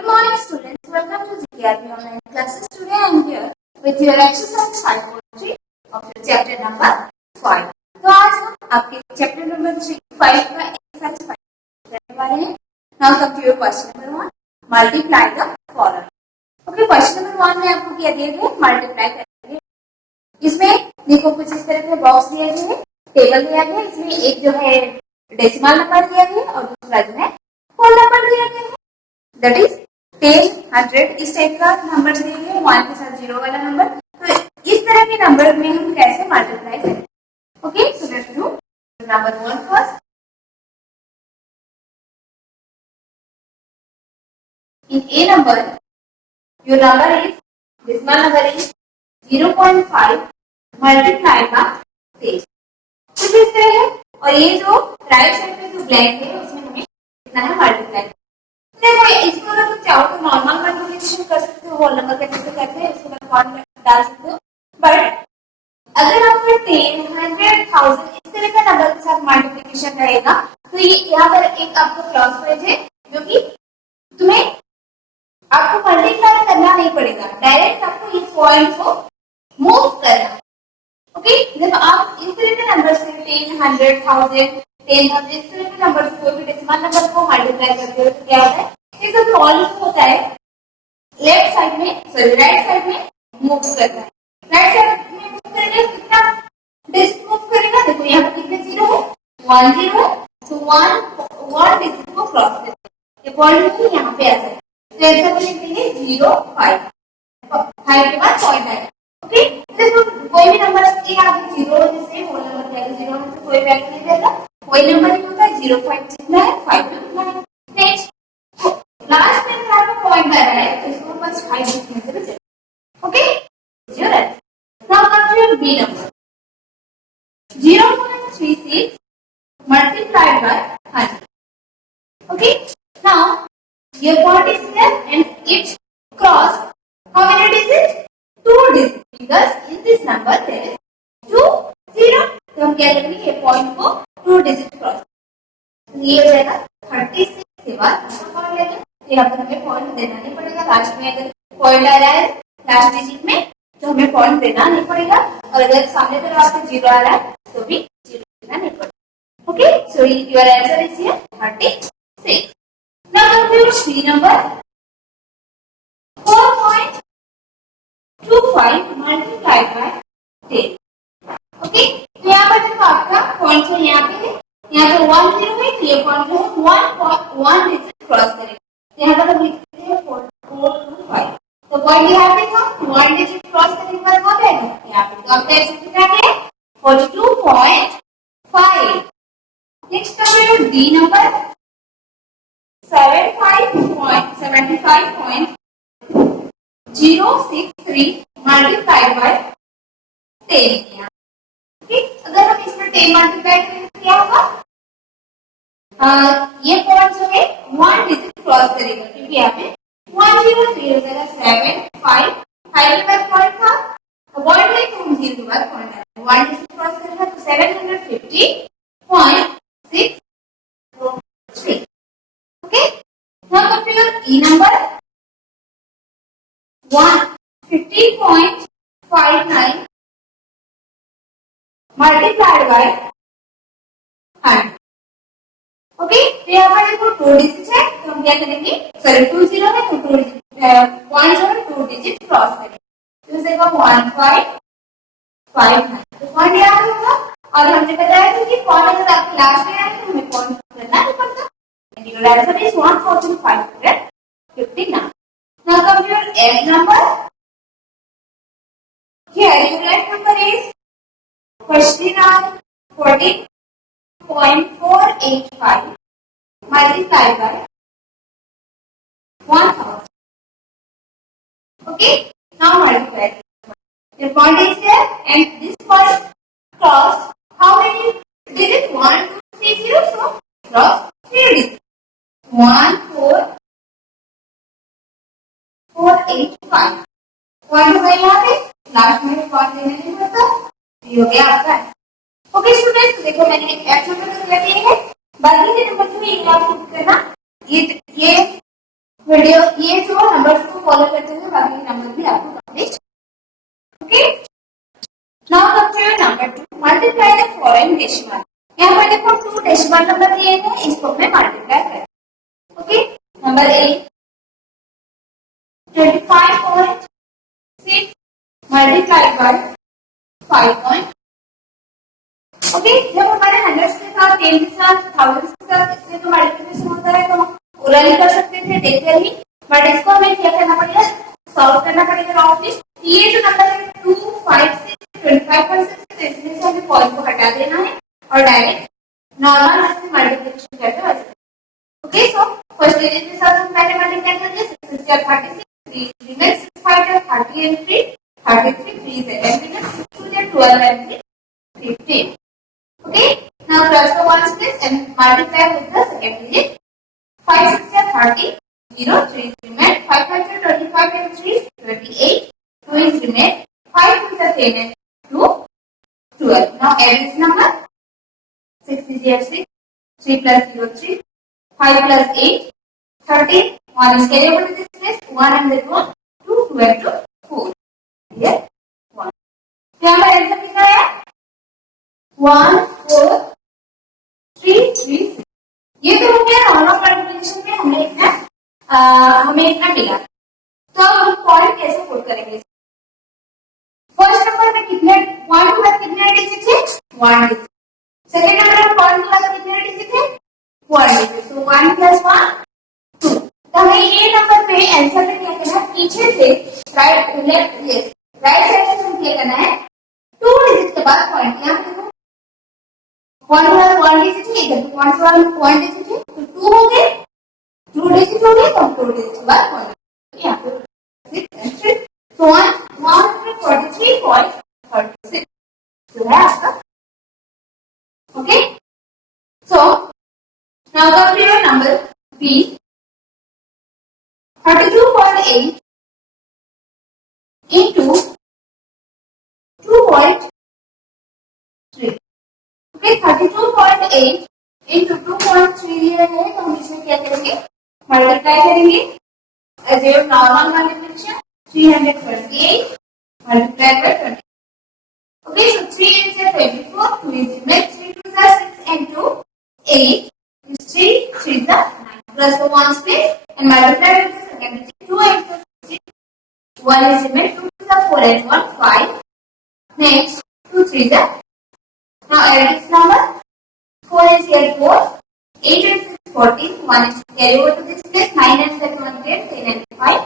Good morning, students. Welcome to GRB online classes. Today I am here with your exercise 5.3 of your chapter number 5. तो आज हम आपके chapter number 5 का एक्सरसाइज 5 करने वाले हैं. Now come to your question number 1. Multiply the following. Okay, question number 1 में आपको क्या दिया गया? मल्टीप्लाई करेंगे. इसमें देखो कुछ इस तरह का बॉक्स दिया गया है, टेबल दिया गया है. इसमें एक जो है डेसिमल नंबर दिया गया है और दूसरा जो है होल नंबर दिया गया है. दैट इज 10, 100 इस टाइप का नंबर दिए गए, 1 के साथ 0 वाला नंबर. तो इस तरह के नंबर में हम कैसे मल्टीप्लाई करें? Okay, so let's do number 1 first. In a number, your number is decimal number is 0.5 multiplied by 10. कुछ इस तरह है. और ये जो राइट साइड में जो ब्लैंक है उसमें हमें कितना है मल्टीप्लाई. देखो इसको अगर तुम चाहो तो नॉर्मल मल्टीप्लिकेशन कर सकते हो, होल नंबर कैसे करते हैं इसको मैं डाल सकते हो. बट अगर आपको 10, 100, 1000 इस तरह का नंबर के साथ मल्टीप्लिकेशन रहेगा तो ये यहाँ पर एक आपको क्लॉज फ्रेज है जो कि तुम्हें आपको मल्टीप्लाई करना नहीं पड़ेगा, डायरेक्ट आपको इस पॉइंट को मूव करना. ओके, जब आप इस तरह के नंबर से 10, 100, 1000, 10,000 इस तरह के नंबर से कोई भी डेसिमल नंबर को मल्टीप्लाई करते हो तो क्या होता है? ये सब ऑलवेज होता है लेफ्ट साइड में, सॉरी राइट साइड में मूव करना है. राइट साइड में मूव करेगा कितना डिजिट मूव करेगा? देखो यहाँ पर कितने जीरो है? 1 0 है. तो 1 डिजिट को क्रॉस करते हैं, ये पॉइंट भी यहाँ पे आ जाए. तो ऐसा भी लिख देंगे 0 5 5 के बाद पॉइंट आएगा. ओके, देखो कोई भी नंबर के आगे 0 जैसे होल नंबर के आगे 0 में से कोई वैल्यू नहीं देगा, कोई नंबर नहीं होता है. 0 5 कितना है? 5 कितना है? नेक्स्ट लास्ट में जहां पर पॉइंट आ रहा है तो इसको बस 5 लिखने से भी चलेगा. Okay, your answer. Now come to your B number. 0.36 multiplied by 100. Okay, now your point is here and it cross how many digits? 2 digits, because in this number there is 2 0. तो हम क्या करेंगे? ये पॉइंट को 2 डिजिट क्रॉस ये हो जाएगा. 36 के बाद पॉइंट लेंगे. यहाँ पर हमें पॉइंट देना नहीं पड़ेगा. लास्ट में अगर पॉइंट आ रहा है लास्ट डिजिट में तो हमें पॉइंट देना नहीं पड़ेगा, और अगर सामने तरफ आपको 0 आ रहा है तो भी 0 देना नहीं पड़ेगा. Okay, so your answer is here 36. Now come to your C number. 4.25 multiplied by 10. ओके, तो यहाँ पर देखो आपका पॉइंट है यहाँ पे है, यहाँ पे 1 0 है तो ये पॉइंट है 1 डिजिट क्रॉस करेगा. यहाँ पर हम लिखते हैं 4.25. तो पॉइंट यहाँ पे था 1 डिजिट क्रॉस करने के बाद कहाँ पे आएगा? यहाँ पे. तो आपका आंसर कितना है? 42.5. Next come your D number. 75.063 multiplied by 10. अगर हम इसमें 10 मल्टीप्लाई करें तो क्या होगा? ये पॉइंट जो है 1 डिजिट क्रॉस करेगा क्योंकि यहाँ पे 1 0 तो ये हो जाएगा 7 5 5 के बाद पॉइंट था तो पॉइंट है तो 0 के बाद पॉइंट आएगा. 1 डिजिट क्रॉस करेगा तो 750.6. Okay, now come to your E number. 150.59 multiplied by 100. ओके, तो यहाँ पर देखो 2 डिजिट है तो हम क्या करेंगे? सॉरी 2 0 है तो 2 1 0 2 डिजिट क्रॉस करेंगे. तो इस जगह 1559 तो पॉइंट यहाँ पे होगा. और हमने बताया था कि पॉइंट अगर आपके लास्ट में आए तो हमें पॉइंट करना नहीं पड़ता. Your answer is 1559. Now come to your F number. Here your F number is 14.485 multiplied by 1000. Okay, now multiply. Your point is here and this point cross how many digits? 1 2 3 0. So cross 3 digits. 1 4 4 8 5 पॉइंट हो गया. यहाँ पे लास्ट में पॉइंट देने नहीं पड़ता. ये हो गया आपका. ओके स्टूडेंट्स, देखो मैंने एफ नंबर तो दिया है, बाकी के नंबर से भी एक बार पुट करना. ये वीडियो ये जो नंबर्स को फॉलो करते हुए बाकी नंबर भी आपको complete. Okay, now come to number 2, multiply the following decimal. यहाँ पर देखो 2 डेसिमल नंबर दिए हैं, इसको मैं मल्टीप्लाई करें। Okay, number 8 25.6 multiply by 5. ओके, जब हमारे हंड्रेड्स के साथ, टेन के साथ, थाउजेंड्स के साथ इसमें तो मल्टीप्लिकेशन होता है तो हम ओरली कर सकते थे देखकर ही, बट इसको हमें क्या करना पड़ेगा, सॉल्व करना पड़ेगा राउंडली। ये जो नंबर है 2, 5, 6, 25.6 तो इसमें से हमें पॉइंट को हटा देना है और डायरेक्ट नॉर्मल से मल्टीप्लिकेशन करके बच सकते। ओके, सो फर्स्ट डिजिट के साथ हम पहले मल्टीप्लाई करेंगे 6 और 36, 3 रिमेंस 5 और 30 and 3 33, 3 is 11, 6 2 is 12 and 3 15. Okay, now cross the ones place and multiply with the second digit. 5 6 are 30, 0 3 is remain, 5 5 are 25 and 3 is 28, 2 is remain, 5 2 are 10 and 2 12. Now add this number. 6 is here 6, 3 plus 0 3, 5 plus 8 13, 1 is carried over to this place, 1 and then 1, 2 12 to 4. Here 1. यहाँ पर आंसर कितना है? 1 4 3 3 6। ये तो हो गया नॉर्मल मल्टीप्लिकेशन में हमें इतना मिला। तो हम पॉइंट कैसे पुट करेंगे? फर्स्ट नंबर में कितने 1 के बाद कितने डिजिट है? 1 डिजिट। सेकंड नंबर में पॉइंट के बाद कितने डिजिट है? 1 डिजिट। सो 1 + 1 2। तो हमें ये नंबर में आंसर में क्या करना है? पीछे से right left yes right side से हम क्या करना है? 2 डिजिट के बाद पॉइंट। यहाँ पे देखो 1 डिजिट है, इधर 1 डिजिट है, तो 2 हो गए, 2 डिजिट हो गए, तो 2 डिजिट के बाद पॉइंट। यहाँ पे 6 and 3, so 143.36 जो है आपका। Okay, so now come to your number B, 32.8 into 2.3। Okay, 32.8 into 2.3 दिया है, तो हम इसमें क्या करेंगे? मल्टीप्लाई करेंगे as your normal multiplication. 328 multiply by 20। Okay, so 3 is 24, 2 is 3 2 is 6 and 2 8 is 3 3 is 9 plus the ones place and multiply with the second digit 2 and 6 1 is 2 is 4 and 1 5 next 2 3 is now add this number 4 is here 4 8 and 6 14 1 is carry over to this place 9 and 7 1 10 and 5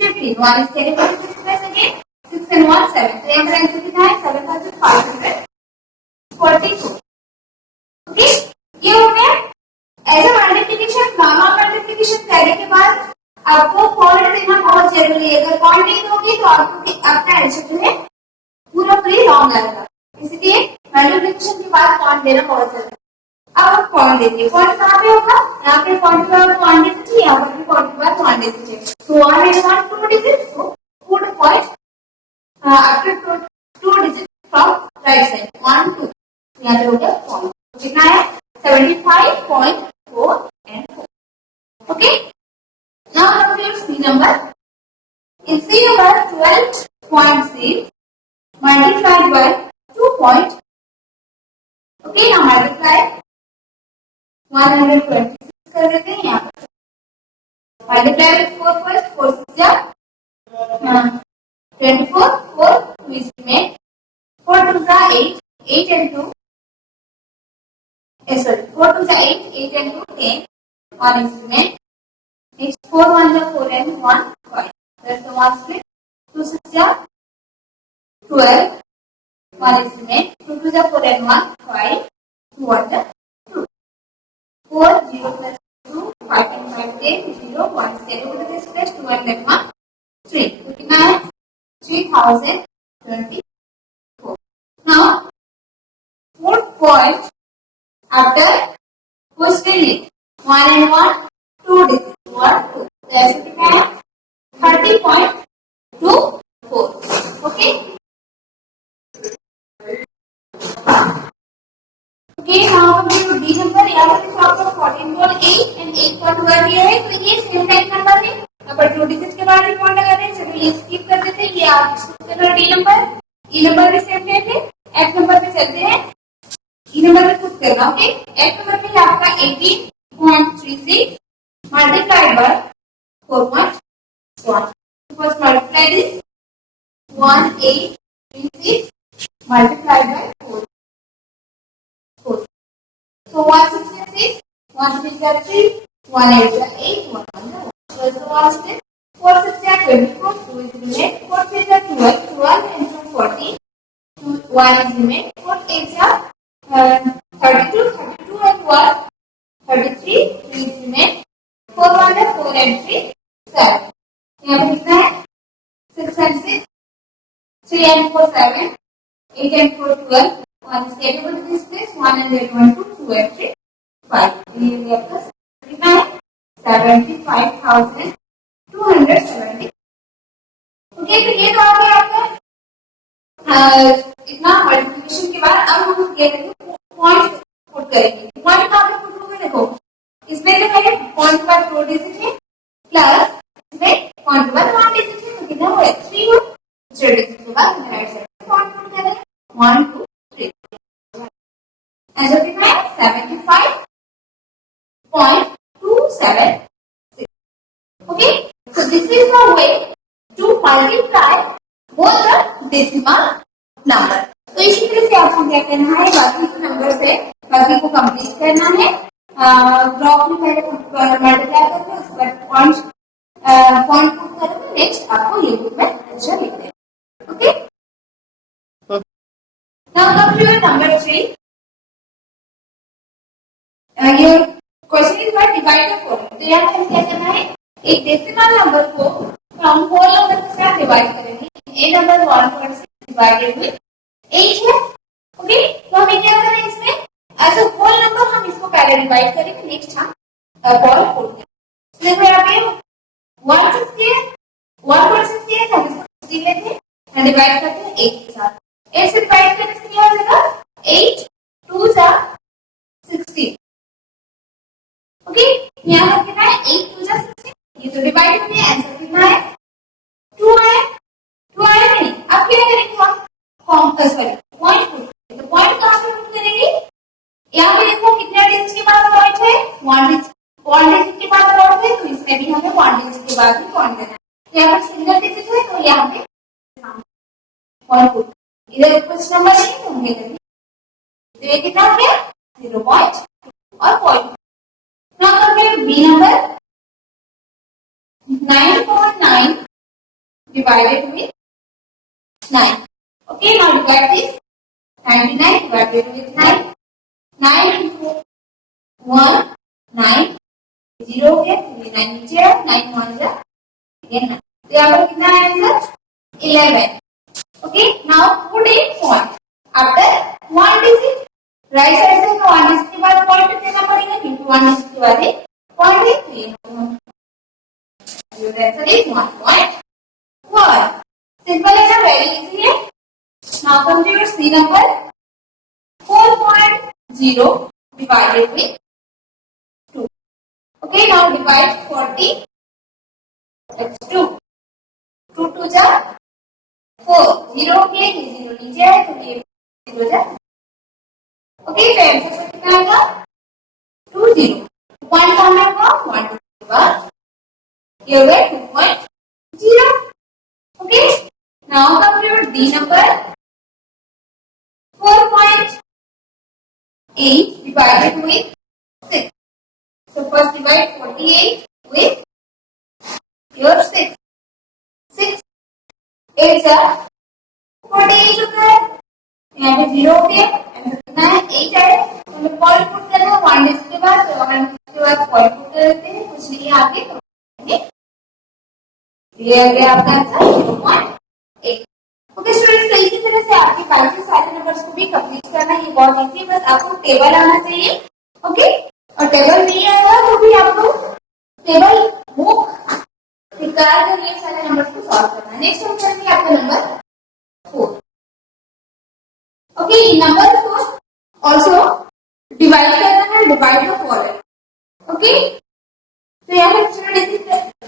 15 1 is carry over to this place again 6 and 1 7 तो यहाँ पर आंसर कितना है 7542। ओके, ये हो गया as a multiplication. Normal multiplication करने के बाद आपको पॉइंट देना बहुत जरूरी है। अगर पॉइंट नहीं दोगे तो आपका आंसर जो है पूरा पूरी रॉन्ग आएगा, इसलिए मल्टीप्लिकेशन के बाद पॉइंट देना बहुत जरूरी है। अब आप पॉइंट देंगे, पॉइंट कहाँ पे होगा? यहाँ पे पॉइंट के बाद 1 डिजिट है, यहाँ पर भी पॉइंट के बाद 1 डिजिट है, तो 1 and 1 2 digit, so put point after 2 digits from right side 1 2, यहाँ पे हो गया पॉइंट। कितना है? 75.4 and 4। Okay, now come to C number. In C number 12.6 multiplied by 2 point। Okay, now multiply 126 कर देते हैं यहाँ पर। Multiply with 4 first, 4 6 जा 24, 4 2 is remain, 4 2 is 8, 8 and 2 4 2 is 8, 8 and 2 10, 1 is remain, next 4 1 is 4 and 1 5, that's the 1 split, 2 6 is 12, 1 is remain, 2 2 is 4 and 1 5, 2 1 is 2, 4 0 plus 2 5 and 5 10 0 1 is carried over to this place 2 and then 1 3, तो कितना है? 3024। Now, put point after first digit 1 and 1 2 digits 1 2, तो ऐसे कितना है? 30.24। Okay, okay, now come to D number। यहाँ पर आपको 14.8 and 8.1 दिया है, तो ये सेम टाइप नंबर है। बार भी पॉइंट लगा रहे हैं, चलो ये स्किप कर देते हैं, ये आप स्किप करना डी नंबर, ई नंबर भी सेम लेंगे, एफ नंबर पे चलते हैं, ई नंबर पे खुद करना, ओके। एफ नंबर पे आपका 18.36 multiplied by 4.1, first multiply this 1836 multiplied by 4. So 166, 1 3 are 3, 1 8 are 8, 1 1 are 1. So 1 is 4 6 are 24, 2 is remain, 4 3 are 12, 12 and 2 40, 1 is remain, 4 8 are 32, 32 and 1, 33, 3 is remain, 4 1 are 4 and 3, 7. यहाँ पे कितना है 6 and 6, 3 and 4 7, 8 and 4 12, 1 is capable to this place, 1 and 8 1 2, 2 and 3 5. ये आपका कितना है 75,270. ओके, तो ये तो आ गया आपका इतना मल्टीप्लिकेशन के बाद। अब हम क्या करेंगे पॉइंट पुट करेंगे। पॉइंट कहाँ पे पुट होगा देखो, इसमें क्या है पॉइंट के बाद 4 डिजिट है प्लस इसमें पॉइंट के बाद 1 डिजिट है, तो कितना हुआ 3 हुआ। 3 डिजिट के बाद राइट साइड पे पॉइंट पुट करेंगे 1 2 3, आंसर कितना है 75.276. Okay, so this is the way to multiply both the decimal number. तो इसी तरह से आपको क्या करना है, बाकी के नंबर से बाकी को कंप्लीट करना है। ब्लॉक में पहले मल्टीप्लाई करके उसके बाद पॉइंट पुट करोगे, नेक्स्ट आपको ये बुक में आंसर लिख देना। Okay, now come to your number 3. Your question is by divide the following. तो यहाँ पे क्या करना है, एक डेसिमल नंबर को हम होल नंबर के साथ डिवाइड करेंगे। ए नंबर 1.6 डिवाइडेड विद 8 है। ओके, तो हमें क्या करना है इसमें एज अ होल नंबर हम इसको पहले डिवाइड करेंगे, नेक्स्ट हम बॉल खोलेंगे। देखो यहाँ पे 1.6 है, हम इसको 60 लेते हैं और डिवाइड करते हैं 8 के साथ। 8 से डिवाइड करने से क्या हो जाएगा 8 2 are 16. ओके, यहाँ पर कितना है 8 2 जा 16, ये तो डिवाइड हो गया। आंसर कितना है 2 है, 2 आया नहीं। अब क्या करेंगे हम सॉरी पॉइंट पुट, तो पॉइंट कहाँ पे पुट करेंगे, यहाँ पे देखो कितने डिजिट के बाद पॉइंट है 1 डिजिट के बाद पॉइंट है, तो इसमें भी हमें 1 डिजिट के बाद ही पॉइंट देना है। तो यहाँ पर सिंगल डिजिट है तो यहाँ पे पॉइंट पुट, इधर कुछ नंबर नहीं तो हमें करेंगे, तो ये कितना हो गया 0.2 और point. Now compare B number 9.9 divided with 9. Okay, now look at this 99 divided with 9. 9 into 1 9 0 हो गया, 9 नीचे है, 9 1 जा again 9. तो यहाँ पर कितना है आंसर 11. Okay, now put a point after 1 digit. Right side से 1 डिजिट के बाद पॉइंट देना पड़ेगा, क्योंकि 1 डिजिट के बाद पॉइंट है, your answer is 1.1. सिंपल है ना, वेरी इजी है। Now come to your C number 4.0 divided with 2. Okay, now divide 40 that's 2 2 2 जा 4, 0 हो गया, ये 0 नीचे है तो ये 0 जा। ओके, तो आंसर कितना आएगा 20. पॉइंट कहाँ में होगा 1 के बाद ये हो गया 2.0. Okay, now come to your D number 4.8 divided with 6. So first divide 48 with your 6. 6 8 are 48 होता है, यहाँ पे 0 हो गया, कितना है 8 है। तो पॉइंट पुट करना 1 डिजिट के बाद, तो 1 डिजिट के बाद पॉइंट पुट कर देते हैं, कुछ नहीं आगे तो ये आ गया आपका आंसर 0.8. ओके स्टूडेंट्स, तो इसी तरह से आपके बाकी सारे नंबर्स को भी कंप्लीट करना, ये बहुत इजी है, बस आपको टेबल आना चाहिए। ओके, और टेबल नहीं आएगा तो भी आपको टेबल बुक निकाल कर ये सारे नंबर्स को सॉल्व करना है। नेक्स्ट हम करेंगे आपका नंबर 4. ओके, नंबर 4 ऑल्सो डिवाइड करना है, डिवाइड द फॉलोइंग. ओके, तो यहाँ पर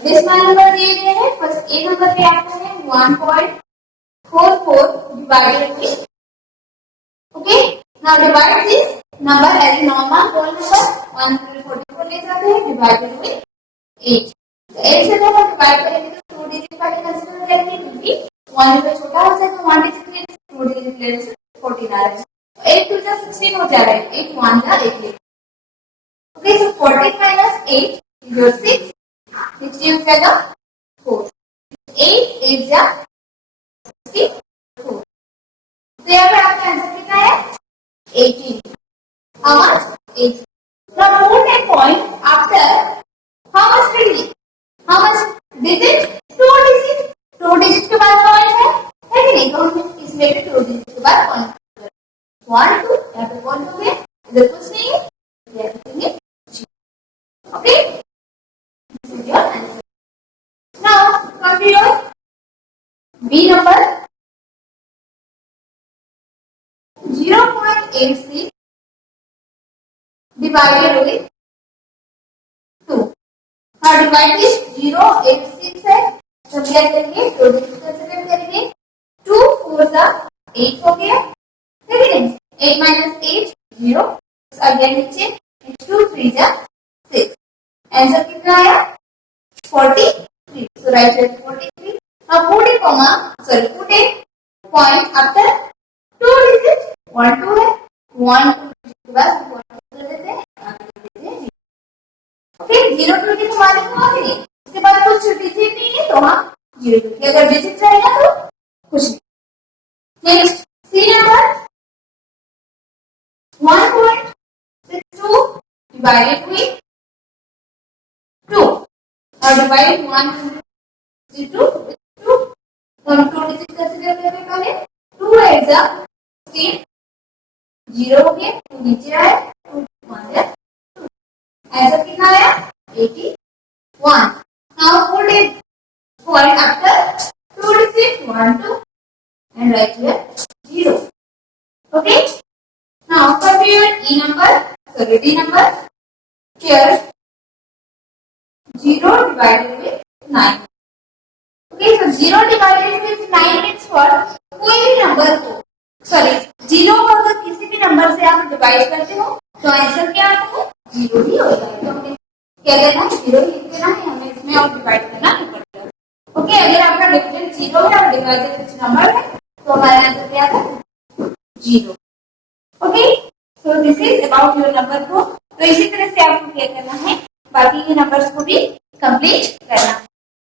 डेसिमल नंबर दिए गए हैं। फर्स्ट ए नंबर पे आपको है 1.44 divided with, okay, now divide this number as a normal whole number 144 ले जाते हैं divided with 8। तो 8 से जब हम डिवाइड करेंगे तो 2 डिजिट वाले कंसीडर करेंगे क्योंकि 1 पे छोटा हो जाए तो 1 डिजिट ले 2 डिजिट ले 14 आ रहा है। तो 8 2 जा 16 हो जा रहा है, 8 1 जा 8 ले। ओके, सो 14 minus 8 is your 6, which gives us 4। 8 8 जा 64। तो यहाँ पे आपका आंसर कितना है 18। How much? 18। Now put a point after how much digit? How much digit? 2 digit। 2 digit के बाद पॉइंट है कि नहीं? तो हम इसमें भी 2 digit के बाद पॉइंट 1 2 यहाँ पे पॉइंट हो गया, इधर कुछ नहीं है, इधर करेंगे 0। Okay, this is your answer। Now come to your B number 0.86 divided with 2। हाँ, डिवाइड दिस 0.86 है, तो क्या करेंगे 2 डिजिट कंसीडर करेंगे। 2 4 जा 8 हो गया, ठीक है। 8 minus 8 0, अगेन नीचे 2 3 जा 6। आंसर कितना आया 43। सो राइट है 43। now put a comma, sorry, put a point after 2 digit। 1 2 है, 1 2 के बाद 1 2 देते हैं, ओके। 0 2 की हमारे को आ गई, इसके बाद कुछ डिजिट नहीं है तो हम 0 2 अगर डिजिट रहेगा तो कुछ नहीं। Next C number 1.62 divided with 2। और डिवाइड 162 with 2, तो हम 2 डिजिट कंसीडर करने वाले। 2 8 जा 16, 0 हो गया, 2 नीचे आया, 2 1 जा 2। आंसर कितना आया 81। Now put it point after 2 digit 1 2 and write here 0। okay, now come to your D number, sorry D number, here 0 divided with 9। okay, so 0 divided with 9 means what? कोई भी नंबर को, सॉरी 0 को अगर किसी भी नंबर से आप डिवाइड करते हो तो आंसर क्या आपको 0 ही होता है। तो हमें क्या देना है 0 लिख देना है, हमें इसमें और डिवाइड करना नहीं पड़ता। ओके, अगर आपका डिफरेंस 0 है और डिवाइडेड कुछ नंबर है तो हमारा आंसर क्या है 0। Okay, so this is about your number को। तो इसी तरह से आपको क्या करना है, बाकी के नंबर्स को भी कंप्लीट करना है।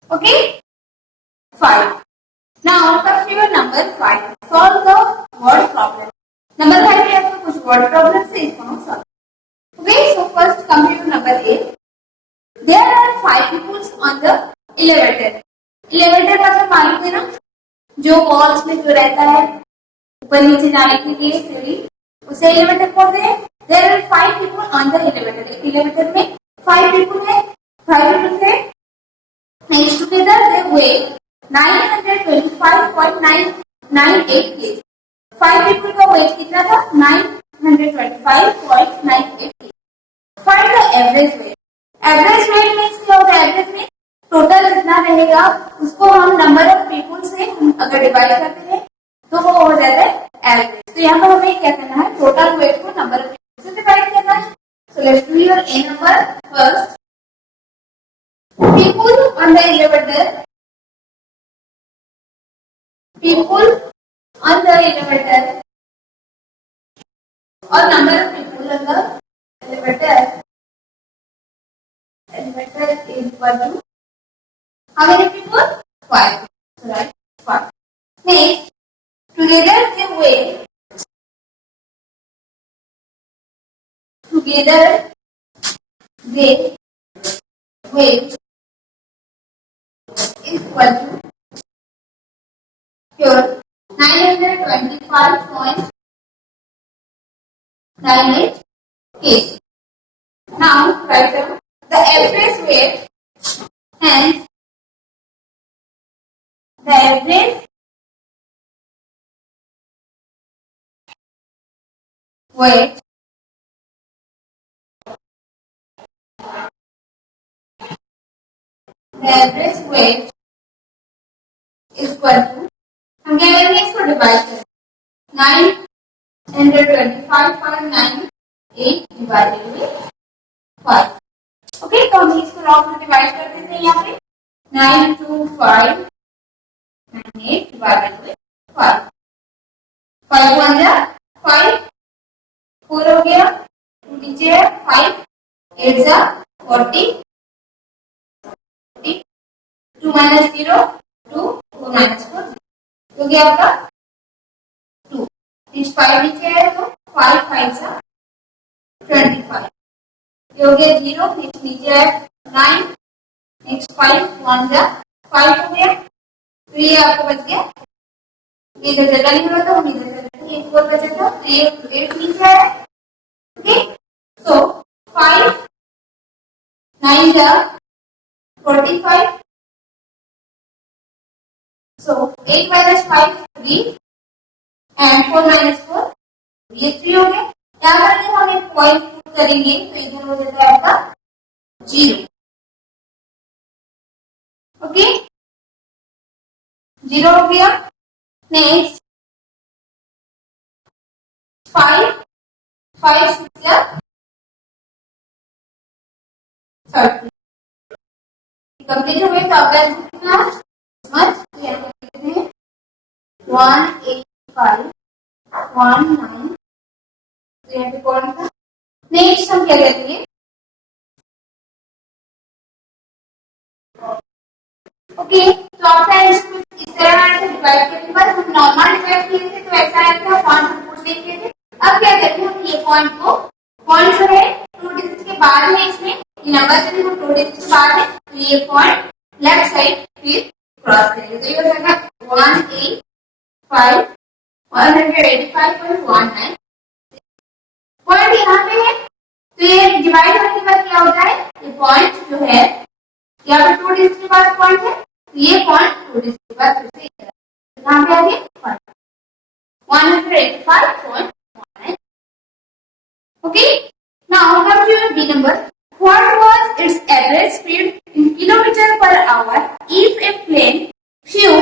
Okay, 5। Now come to your number 5, solve the word problem. Number 5 में आपको कुछ वर्ड प्रॉब्लम से इसको हम solve. Okay, so first come to your number 8। There are 5 peoples on the elevator. Elevator मतलब मालूम है ना, जो वॉल्स में जो रहता है ऊपर नीचे जाने के लिए सीढ़ी, उसे एलिवेटर बोलते हैं। There are 5 people on the elevator. Elevator में 5 पीपल है, 5 पीपल है, next together they weight 925.998 kg। 5 people का वेट कितना था 925.98 kg। Find the average weight. Average weight means क्या होता है, एवरेज में टोटल जितना रहेगा उसको हम नंबर ऑफ पीपल से अगर डिवाइड करते हैं तो वो हो जाता है एवरेज। तो यहाँ पर हमें क्या करना है, टोटल वेट को नंबर ऑफ पीपल से डिवाइड करना है। So let's do your a number first. People on the elevator, people on the elevator और number of people on the elevator, elevator is equal to how many people? 5. So right, 5. Next, together they weigh. Together they weigh equal to your 925.98 kg. Now write down the average weight and the average weight the average weight is equal to, हम क्या करेंगे इसको डिवाइड करें 925.98 divided by 5. ओके, तो हम इसको लॉग में डिवाइड कर देते हैं यहाँ पे 92598 डिवाइडेड बाय 5. 5 1 जा 5 4 हो गया, 2 नीचे है 5 8 जा 40 2 minus 0 2 4 minus 4 हो गया आपका 2. 5 नीचे है तो 5 5 जा 25. ये हो गया 0, नीचे है 9 नेक्स्ट 5 1 जा 5 हो गया, तो ये आपको बच गया, ये इधर जगह नहीं हो रहा था, इधर ये 4 बचा था, तो ये 8 नीचे है. ओके, सो 5 9 जा 45. So 8 minus 5 3 and 4 minus 4 ये 3 हो गए. यहाँ पर जब हम एक पॉइंट पुट करेंगे तो इधर हो जाता है आपका 0. ओके, 0 हो गया. नेक्स्ट 5 5 6 30 कंप्लीट हो गए. तो आपका आंसर कितना मच 185 19. तो यहाँ पे कौन था. नेक्स्ट हम क्या करेंगे, ओके, तो आपका आंसर इस तरह आया था. डिवाइड करने के बाद हम नॉर्मल डिवाइड किए थे तो ऐसा आया था, पॉइंट पुट किए थे. अब क्या करते हैं, हम ये पॉइंट जो है 2 डिजिट के बाद में, इसमें ये नंबर जो है वो 2 डिजिट के बाद है, तो ये पॉइंट लेफ्ट साइड फिर क्रॉस करेंगे. तो ये हो जाएगा 185.19. पॉइंट यहाँ पे है, तो ये डिवाइड होने के बाद क्या होता है, ये पॉइंट जो है यहाँ पे 2 डिजिट के बाद पॉइंट है, तो ये पॉइंट 2 डिजिट के बाद फिर से यहाँ पे आ गया 185.19. Okay, now come to your B number. What was its average speed in kilometer per hour if a plane flew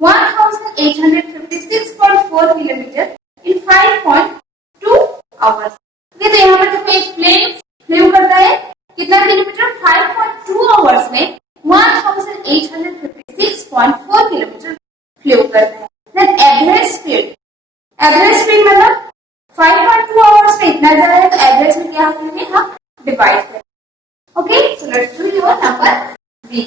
1856.4 kilometer in 5.2 hours? तो यहाँ पर जब एक प्लेन फ्लू करता है कितना किलोमीटर, 5.2 आवर्स में 1856.4 किलोमीटर फ्लू करता है. देन एवरेज स्पीड मतलब 5.2 आवर्स में इतना ज्यादा है, तो एवरेज में क्या करेंगे, हम डिवाइड करें. Okay, so let's do your number B.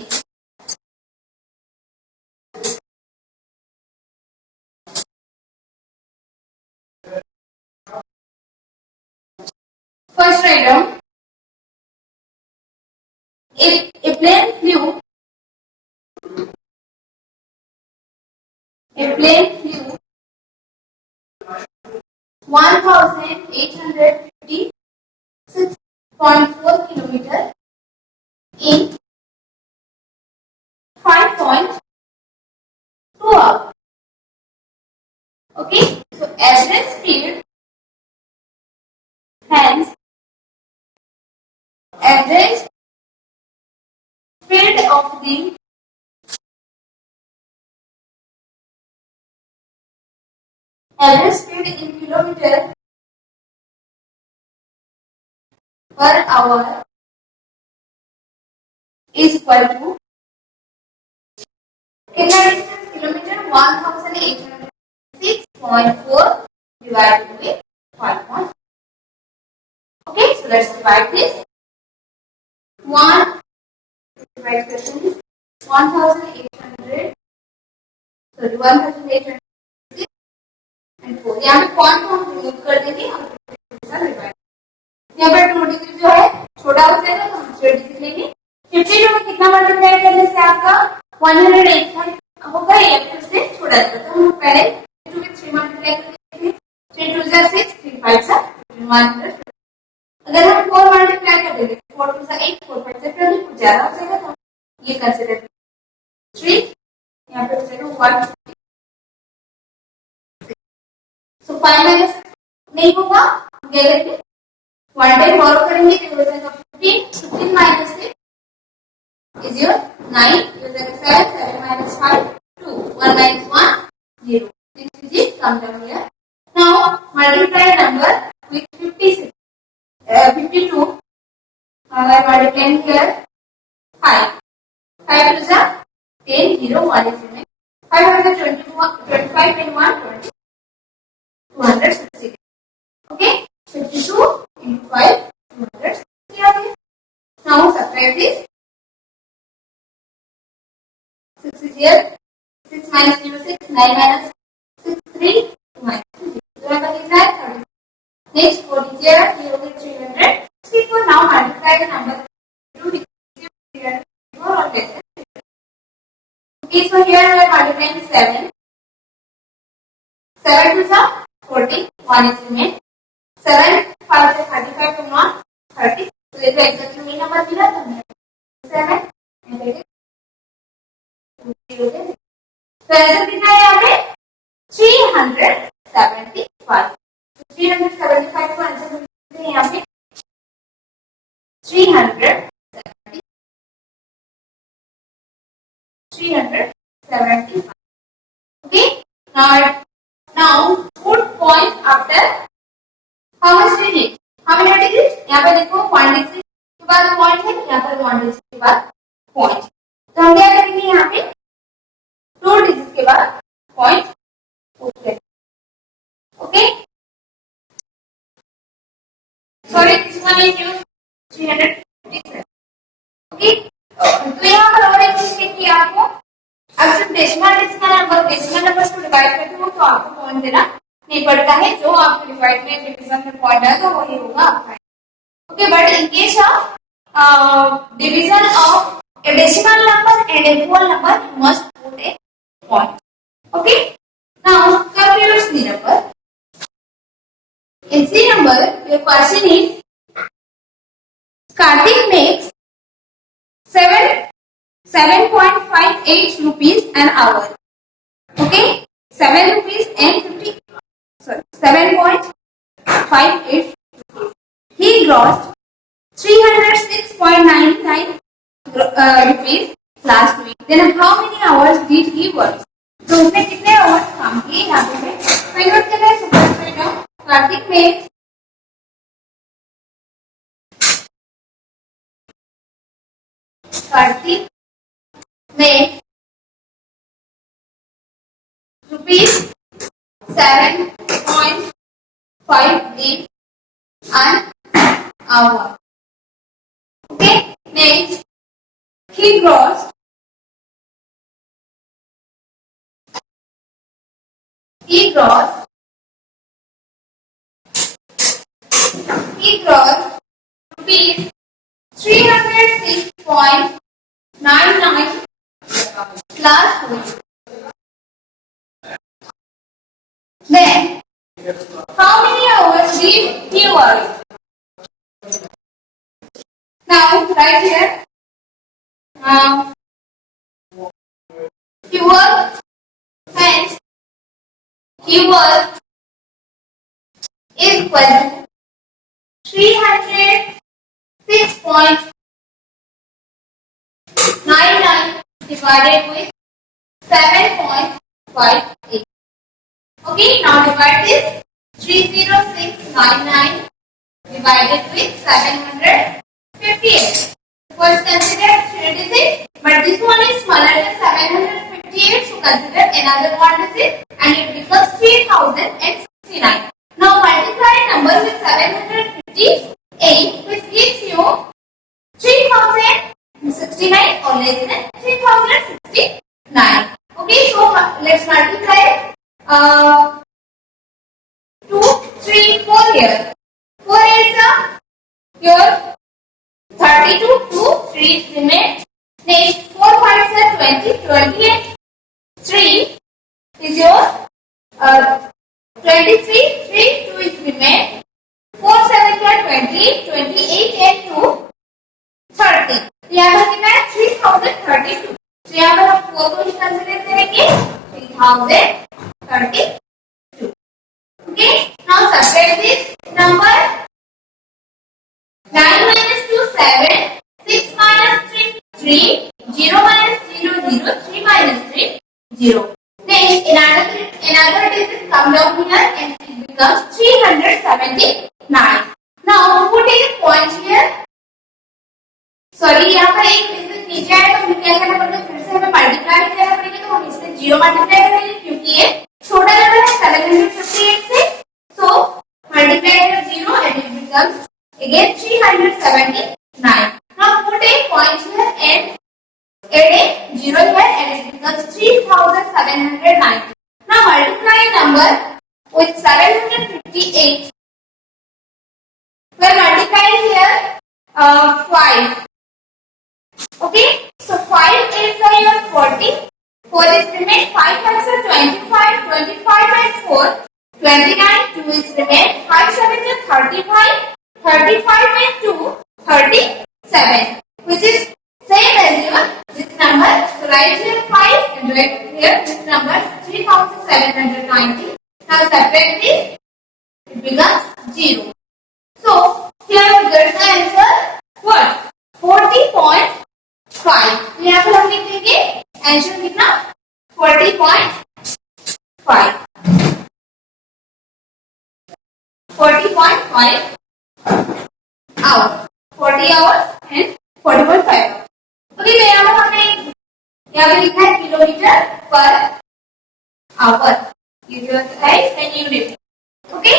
First write down a plane flew 1856.4 kilometer in 5.2 hours. Okay, so average speed, hence average speed of the average speed in kilometer per hour is equal to कितना distance kilometre 1806.4 divided by 5. Okay, so let's divide this. 1806 and 4. यहाँ पे पॉइंट को हम रिमूव कर देंगे, यहाँ पर 2 डिजिट जो है छोटा हो जाएगा, तो हम 3 डिजिट लेंगे. 52 में कितना मल्टीप्लाई करने से आपका 108 होगा, या फिर से छोटा जाता है, तो हम पहले 2 में 3 मल्टीप्लाई करेंगे. 3 2 जा 6 3 5 जा 100. अगर हम 4 मल्टीप्लाई कर देंगे 4 2 जा 8 4 5 जा 20 कुछ ज्यादा हो जाएगा, तो ये कंसीडर 3 यहाँ पे हो जाएगा 1. सो 5 माइनस नहीं होगा, क्या करेंगे 1 टाइम बोरो करेंगे, तो हो जाएगा 15 15 माइनस is your 9. User 7. 7 minus 5, 2. 1 minus 1, 0. This digit come down here. Now multiply number with 52. Now I multiply here 5. 5 to the 10, 0, 1 is remaining. 525 and 1, 20. 260. Okay? 52 into 5, 260. Okay? Now subtract this. 6 is here. 6 minus 0, 6. 9 minus 6, 3. 2 minus 2, 0. So is that 30. Next 4 is here. Here will be 364. Now multiply the number 2 with 300 or less than 300. Okay, so here we are multiplying 7. 7 to the 40. 1 is remain. 7 5 to 35 to 1, 30. So ये तो exactly वही नंबर मिला था हमें. 7 and it is 2. तो आंसर कितना है यहाँ पे 375. 375 को आंसर मिलते हैं यहाँ पे 375. Okay. Now put point after how much digit? How many digits? यहाँ पे देखो 1 digit के बाद point है, यहाँ पर 1 digit के बाद point. तो हम क्या करेंगे यहाँ पे 2 digit के बाद point put करेंगे. Okay. Sorry, this one is used 357. Okay. तो यहाँ पर और एक चीज देखिए आपको, अगर सिर्फ डेसिमल नंबर को डिवाइड करते हो तो आपको पॉइंट देना नहीं पड़ता है. जो आपको डिवाइड में डिवीजन में पॉइंट आएगा वही होगा आपका. Okay, but in case of division of a decimal number and a whole number, you must put a point. Okay. Now compute C number. In C number, your question is Karthik makes 7.58 rupees an hour. Okay, 7 rupees and 7.58 rupees. He grossed 306.99 rupees last week. Then how many hours did he work? तो उसने कितने hours काम किए यहाँ पे find out करना है. सपोज कार्तिक में rupees 7.58 an hour. Okay, next he grossed 306.99 last week. Then how many hours did he work? Now right here, he worked is equal to 306.99 divided with 7.58. Okay, now divide this 30699 divided with 758. First consider 3 digit, but this one is smaller than 758, so consider another one digit and it becomes 3069. Now multiply number with 758, which gives you 3069 or less than 3069. Okay, so let's multiply 2, 3, 4 here. 4 is your 32, 2, 3 is remain. Next 4 5s are 20, 28. 3 is your 23, 3, 2 is remain. 4 7 are 20, 28 and 2, 30. यहाँ पर कितना है 3032. तो यहाँ पर हम 4 को ही कंसीडर करेंगे 3032. Okay, now subtract this number. 9 minus 2 7, 6 minus 3 3, 0. Then another digit come down here and it becomes 379. Now put a point here. Sorry यहाँ पर एक डिजिट नीचे आया तो हमें क्या करना पड़ेगा, फिर से हमें मल्टीप्लाई करना पड़ेगा, तो हम इसमें 0 मल्टीप्लाई करेंगे क्योंकि ये छोटा नंबर है 758 से. सो मल्टीप्लाई करो 0 and it becomes again 379. Now put a point here and add a 0 here and it becomes 3790. Now multiply number with 758. We are multiplying here 5. Okay, so 5 8s are your 40. 4 is remain. 5 5s are 25. 25 and 4 29. 2 is remain. 5 7 is 35. 35 and 2 37, which is same as your this number. So write here 5 and write here this number 3790. Now subtract this, it becomes 0. So here we get the answer what? 40.5. यहाँ पर हम लिख देंगे आंसर कितना 40.5. 40.5 hours. 40 hours and 40.5 hours. Okay, तो यहाँ पर हमने यहाँ पे लिखा है किलोमीटर पर आवर. ये जो है इसका unit. Okay,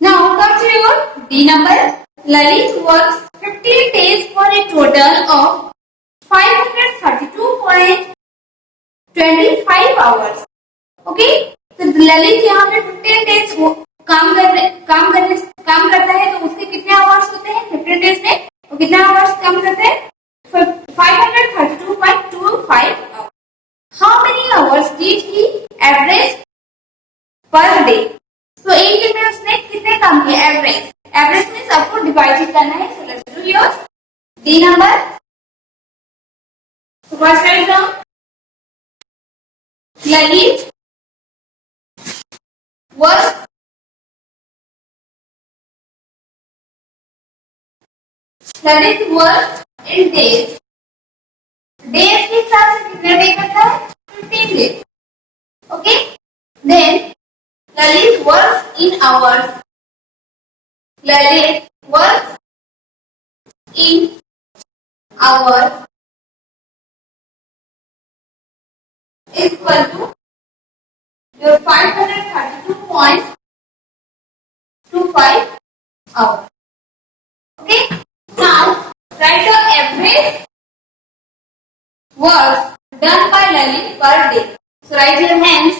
now come to your D number. Lalit works 15 days for a total of 532.25 hours. Okay, तो ललित यहाँ पे 15 डेज काम करता है, तो उसके कितने आवर्स होते हैं 15 डेज में? वो कितना आवर्स काम करते हैं 532.25 hours. How many hours did he average per day? तो एक दिन में उसने कितने काम किए? एवरेज. एवरेज में सबको डिवाइड करना है. So let's do your D number. So first write down Lalit works in days. Days के हिसाब से कितने डे करता है 15 days. Okay, then Lalit works in hours. Lalit works in hours is equal to your 532.25 hours. Okay, now write the average work done by Lalit per day. So write your hands.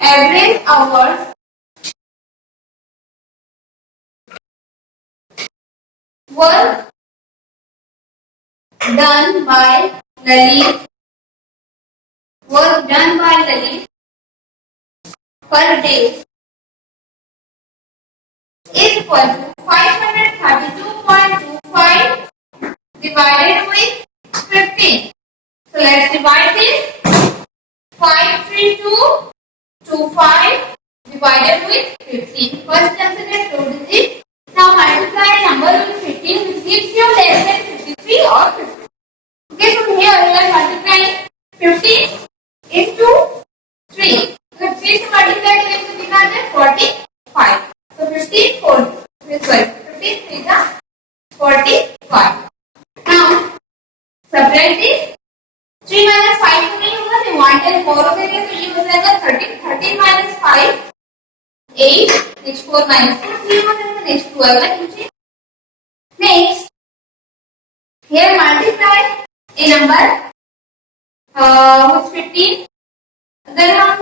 Average hours work done by Lalit per day is equal to 532.25 divided with 15. So let's divide this. 532.25 divided with 15. First consider two digits. Now multiply number with 15, which gives you less than 53 or 50. Okay, so here we are multiplying 15 into 3. So 3 से multiply करें तो कितना आता है 45. So 15 is 45. Now subtract this. 3 minus 5 तो नहीं होगा, तो 1 10 4 हो जाएगा, तो ये हो जाएगा 13. 13 minus 5 8. Next 4 minus 4 3 हो जाएगा. Next 12 नीचे. Next here multiply a number with 15. अगर हम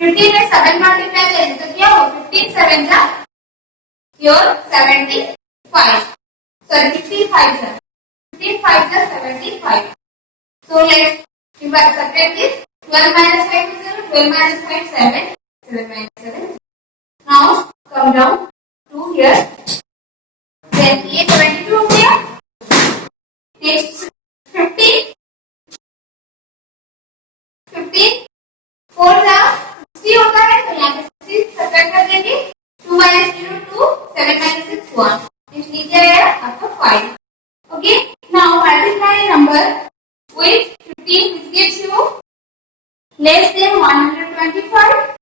15 में 7 multiply करें तो क्या हो 15 7 जा your 75. Sorry 55 जा 55 जा 75. So let's subtract this. 12 minus 5 is 0. 12 minus 5 7. 7 minus 7. Now come down to here. Then ये 22 हो गया. Next 15. 4 जा 60 होता है, तो यहाँ पे 60 subtract कर देंगे. less than 125.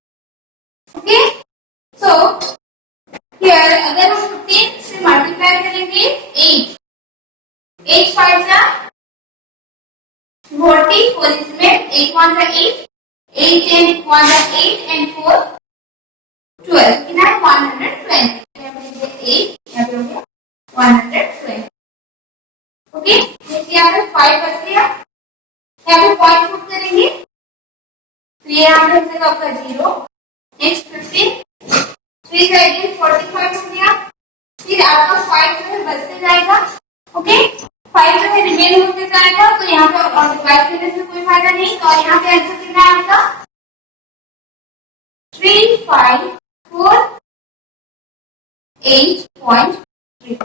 Okay, so here अगर हम 15 से मल्टीप्लाई करेंगे 8, 8 5 जा 40, 4 इसमें 8 1 जा 8, 8 and 1 जा 8 and 4 12, कितना है 120. यहाँ पे लिखिए 8, यहाँ पे हो गया 120. ओके, यहाँ पे 5 बच गया, यहाँ पे पॉइंट पुट करेंगे तो ये यहाँ पे हो जाएगा आपका 0. नेक्स्ट 15, 3 का अगेन 45 हो गया, फिर आपका 5 जो है बचते जाएगा. ओके, 5 जो है रिमेन होते जाएगा, तो यहाँ पे और डिवाइड करने से कोई फायदा नहीं. तो यहाँ पे आंसर कितना है आपका 3548.3.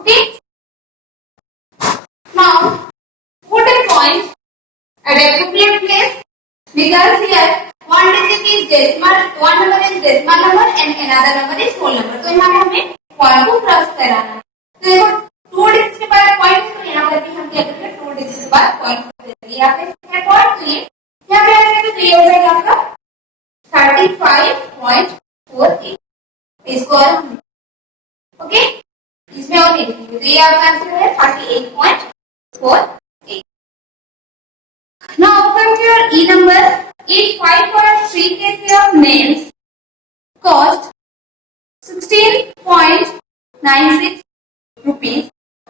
Okay, now put a point at appropriate place because here one digit is decimal, one number is decimal number and another number is whole number. तो यहाँ पे हमें पॉइंट को क्रॉस कराना है. तो देखो 2 डिजिट के बाद पॉइंट, तो यहाँ पर भी हम क्या करेंगे 2 डिजिट के बाद पॉइंट करेंगे. यहाँ पे है पॉइंट, तो ये यहाँ पे आएगा तो ये हो जाएगा आपका 35.48. इसको और हम ओके इसमें और नहीं लिखेंगे, तो ये आपका आंसर है 38.48. Now open your E number. If 5.3 kg of nails cost 16.96 rupees,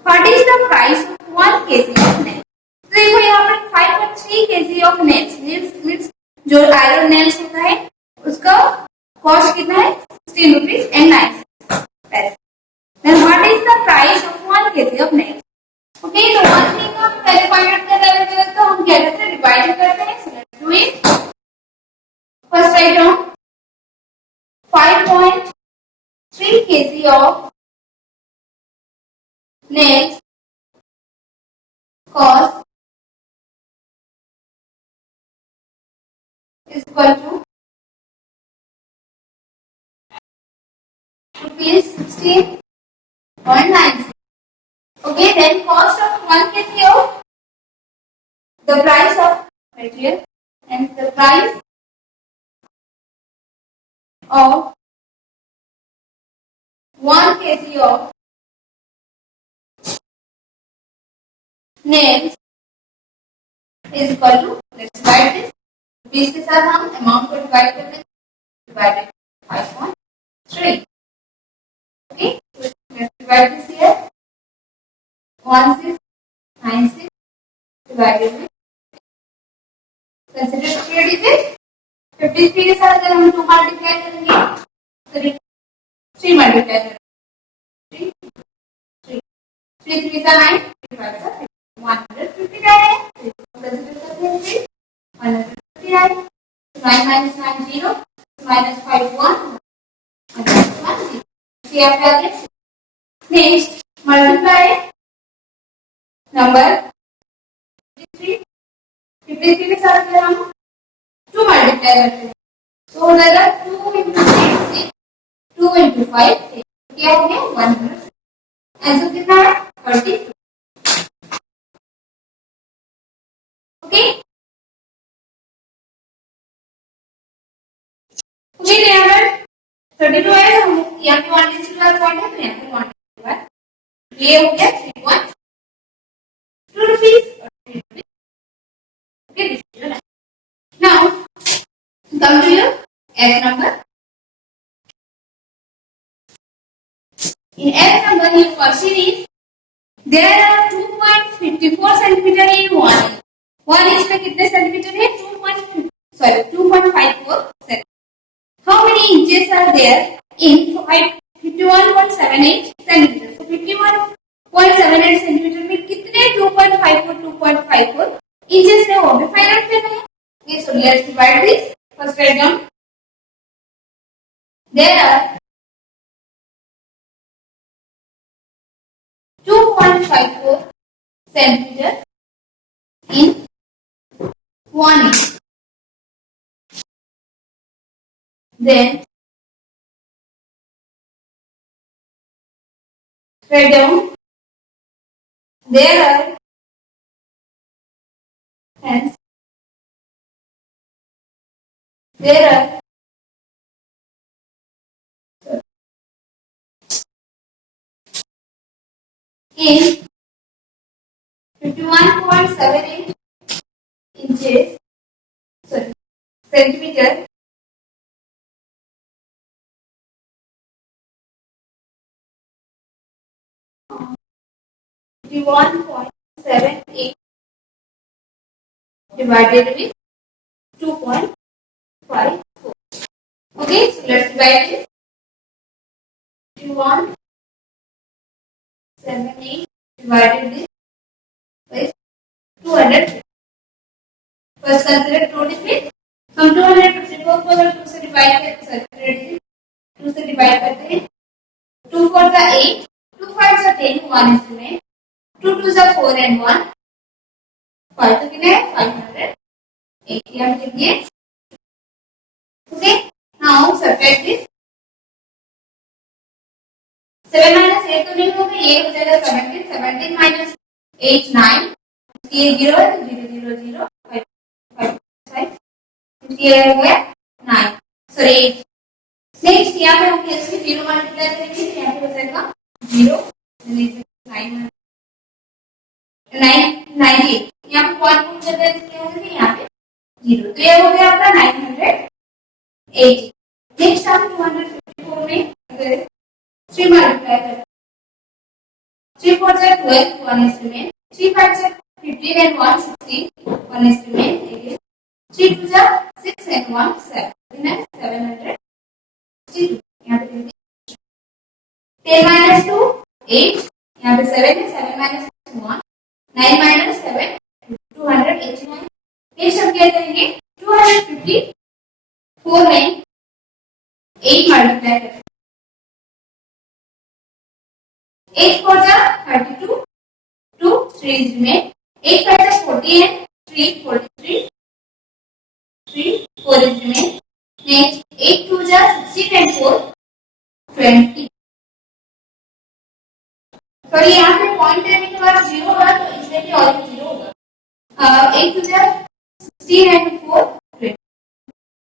what is the price of 1 kg of nails? तो देखो यहाँ पर 5.3 kg of nails means जो आयरन नेल्स होता है उसका कॉस्ट कितना है 16 rupees and 9 पैसे. Then what is the price of 1 kg of nails? Okay, तो 1 kg का पहले फाइंड आउट करना है तो हम क्या करते हैं डिवाइड करते हैं. सो let's do it. First write down 5.3 kg of nails cost is equal to rupees 16.96. Okay, then cost of 1 kg of the price of material and the price of 1 kg of nails is equal to, let's divide this. 20 के साथ हम अमाउंट को डिवाइड करते हैं, divided 5.3. Okay, so let's divide this here. 1696 divided with consider 3 digits. 53 के साथ अगर हम 2 मल्टीप्लाई करेंगे तो 3 मल्टीप्लाई करेंगे 3 3 का 9 5 का 150 है. कंसीडर करते हैं 150 है. 9 minus 9 0 minus 5 1 and 1 0. See after this next multiply number 53 के साथ अगर हम 2 मल्टीप्लाई करते हैं तो हो जाएगा 2 into 6 2 into 5 क्या हो गया 100. आंसर कितना है 32. ओके, ओके यहाँ पर 32 है, तो यहाँ पे 1 डिजिट का पॉइंट है तो यहाँ पे 1 डिजिट का ये हो गया 3.2 rupees. Okay, this is your answer. Now come to your F number. In F number, your question is there are 2.54 centimeter in 1 inch. 1 inch में कितने सेंटीमीटर है 2.54 centimeter. How many inches are there in 51.78 centimeter? So 51.78 centimeter में कितने 2.54 inches है वो भी find out करना है. Okay, so let's divide this. First write down. There are 2.54 centimeter in 1 inch. Then write down there are hence there are in 51.78 inches, sorry, centimeter, 51.78 divided with 2.54. Okay, so let's divide this. 51.78 divided with 200. First consider 2 digits. हम 200 को 2 से डिवाइड करते हैं, 2 से डिवाइड करते हैं. 2 4 का 8, 2 5 का 10, 1 is remain. 2 2 का 4 and 1. 5 तो कितना है? 500. 8 यहाँ पे लिखिए. Okay, now subtract this. 7 minus 8 तो नहीं होगा, ये हो जाएगा 17. 17 minus 8 9. ये 0 है तो 0 0 0 5 5 5. ये हो गया 9. सॉरी 8. नेक्स्ट यहाँ पे हम कैसे 0 मल्टीप्लाई करेंगे तो यहाँ पे हो जाएगा 0 98. यहाँ पे पॉइंट पुट करते हैं इसलिए हो जाएगा यहाँ पे 0. तो ये हो गया आपका 980. नेक्स्ट आप 254 में 3 मल्टीप्लाई करते हैं. 3 4 से 12, 1 is remain. 3 5 से 15 and 1 16, 1 is remain. 3 2 से 6 and 1 7. 700. यहाँ पे 10 minus 2 8. यहाँ पे 7 है. 7 minus 1 9 minus 7 289. नेक्स्ट हम क्या करेंगे 254 में 8 मल्टीप्लाई करेंगे. 8 4 जा 32. 2 3 is remain. 8 5 जा 40 and 3 43. 3 4 is remain. Next 8 2 जा 16 and 4 20. सॉरी यहाँ पे पॉइंट लेने के बाद 0 होगा तो इसलिए भी और 0 होगा. 8 2 जा 16 and 4